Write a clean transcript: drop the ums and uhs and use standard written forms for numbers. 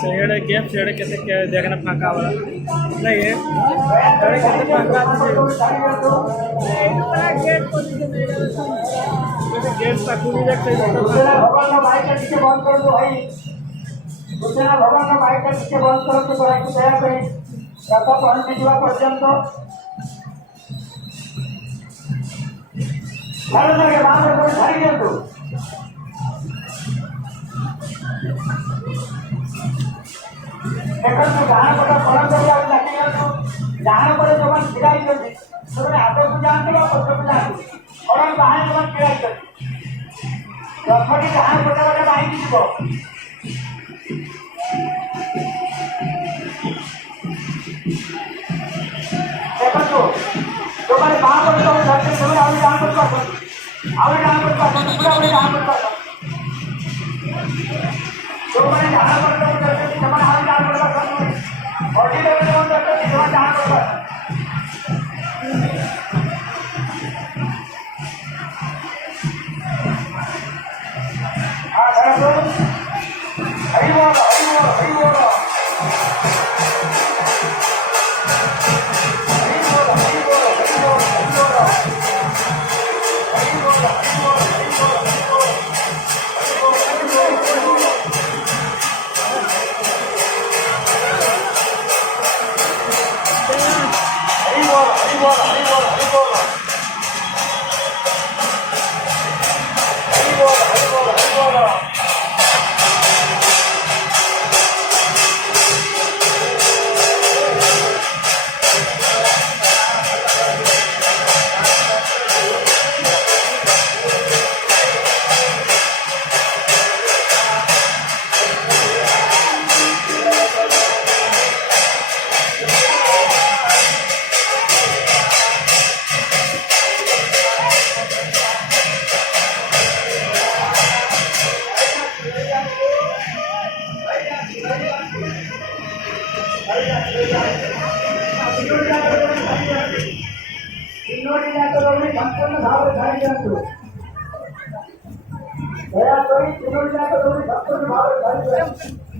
সেটা গেম সেটা কেতে দেখেন ফাঁকা আবার নাকি সেটা কেতে ফাঁকা গেটটা খুলে দেখতে ভগবান বাইকটা দিকে বন্ধ করবো ভাই ভগবান বাইকটা দিকে বন্ধ করতে তোরা একটু দয়া করে রথ পৌঁছে যাওয়া পর্যন্ত ভালো লাগে বাংলা করে ছাড়ি কিন্তু ଦେଖନ୍ତୁ ଗାଁ କଥା ଫଳ କରିବାକୁ ଡାକି ଯାଆନ୍ତୁ ଗାଁ ପରେ ଯୋଉମାନେ ଛିଡ଼ା ହେଇଛନ୍ତି ସେମାନେ ଆଗକୁ ଯାଆନ୍ତୁ ବା ପଛକୁ ଯାଆନ୍ତୁ ଫଳ ବାହାରେ ଯୋଉମାନେ ଛିଡ଼ା ହେଇଛନ୍ତି ରଥଟି ଗାଁ ଗୋଟେ ଗୋଟେ ବାହିକି ଯିବ ଦେଖନ୍ତୁ ଯୋଉମାନେ ଗାଁ ପଟେ ସବୁ ଧରିଛନ୍ତି ସେମାନେ ଆହୁରି ଗାଁ ପଟକୁ ଆସନ୍ତୁ ଆହୁରି ଗାଁ ପଟକୁ ଆସନ୍ତୁ ପୁରାପୁରି ଗାଁ ପଟକୁ ଆସନ୍ତୁ ଯୋଉମାନେ ଗାଁ ପଟେ ସବୁ ଧରିଛନ୍ତି ସେମାନେ ଆହୁରି ଗାଁ ପଟକୁ ଆସନ୍ତୁ ଅଜିତ ଯୋଉମାନେ ଧରିଛନ୍ତି ସେମାନେ ଗାଁ ପଟକୁ ଆସନ୍ତୁ संपूर्ण भाव धारी दियंतु दया करी तीनोटी जाक दौड़ी संपूर्ण भाव धारी दियंतु